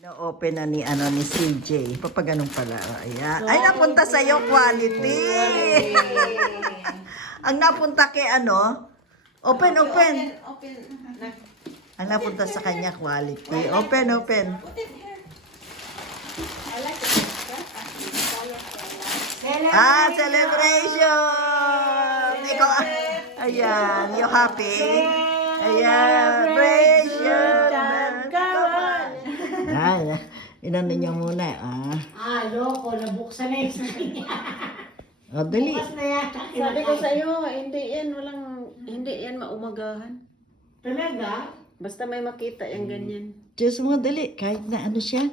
Na-open na ni ni CJ. Papaganong pala. Ayan. Ay, napunta sa iyo quality. Ang napunta kay open. Ang napunta sa kanya quality. Open. Celebration! Ikaw, ayan, you happy? Ayan, celebration! Ayan, inano niyo muna, loko, nabuksan na yung sabi niya. O, dali. Bukas na yata. Sabi ko sa'yo, hindi yan maumagahan. Talaga? Basta may makita yung ganyan. Diyos mo, dali. Kahit na ano siya.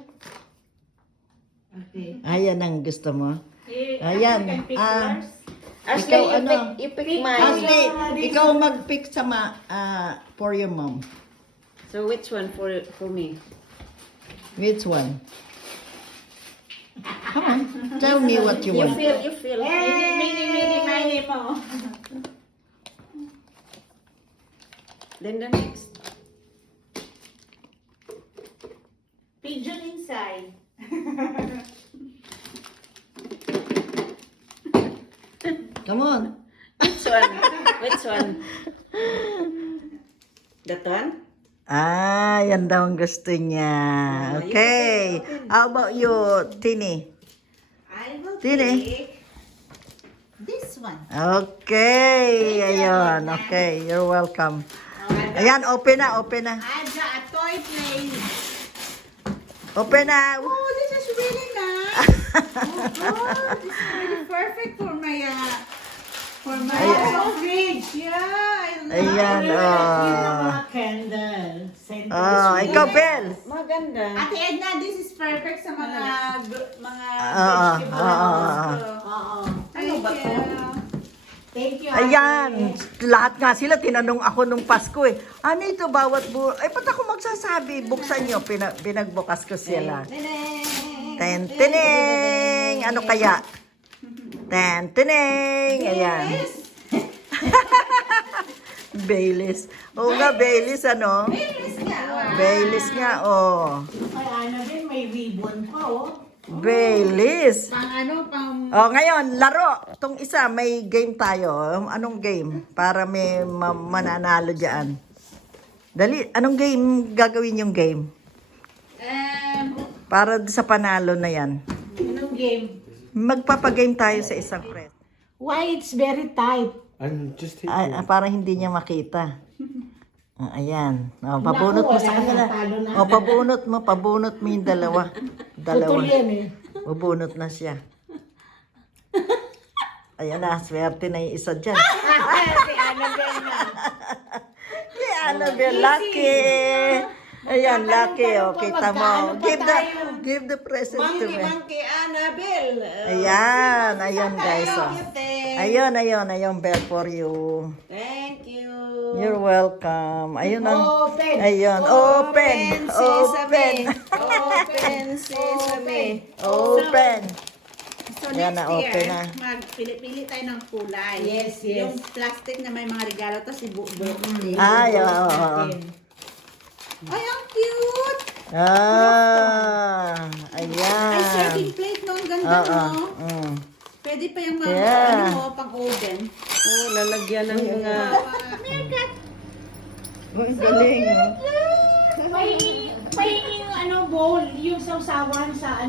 Okay. Ayan ang gusto mo. Ayan. Ashley, Ikaw, you pick mine. Ashley, ikaw mag-pick sa for your mom. So which one for me? Which one? Come on. Tell me what you want. You feel. Mini mo. Then the next. Pigeon inside. Come on. Which one? Which one? That one? Yan daw ang gusto niya. Okay. How about you, Tini? I will Tini? pick this one. Okay. Ayun. Okay. You're welcome. Ayan, open na. I've got a toy plane. Open na. Oh, this is really nice. Oh, this is really perfect for my fridge. Yeah, I love Ayan, it. Mga candle. Ikaw, Bel. Maganda. Ate Edna, this is perfect sa mga Ah, vegetables. Oo. Ano ba to? Thank you. Ayan, lahat nga sila, tinanong ako nung Pasko eh. Ano ito, bawat Ay, ba't ako magsasabi? Buksan nyo, pinagbukas ko sila. Tenteneng! Ano kaya? Tenteneng! Ayan. Baileys. Oo nga, Baileys, ano? Baileys nga, oh. Ay, Annabelle, may ribbon pa, oh. Baileys. Pang Oh, ngayon, laro. Itong isa, may game tayo. Anong game? Para may mananalo dyan. Dali, anong game gagawin yung game? Para sa panalo na yan. Anong game? Magpapagame tayo sa isang press. Why it's very tight? I'm just hitting. Para hindi niya makita. Ayan. Pabunot mo sa Naku, wala kanila. na, talo na. Pabunot mo yung dalawa. Putol yan eh. Pabunot na siya. Ayan na, swerte na yung isa dyan. Si Annabelle na. Si Annabelle, lucky. Ayan, lucky. Okay, tamo. Give the present to me. Monkey, Annabelle. Ayan guys. Oh. Ayun, bell for you. Thank you. You're welcome. Ayun ang. Open. Ayun, open. Open sesame. Open. So Yan next na, open year, na. magpili-pili tayo ng kulay. Yes. Yung plastic na may mga regalo, tapos birthday. Ay, oo. Ay, ang cute! Ayan. Ay, serving plate no? Ang ganda, no? Pwede pa yung mga, Yeah. pang oven. Oh, lalagyan ng mga... Ang galing. Pahingi yung bowl, yung sausawan sa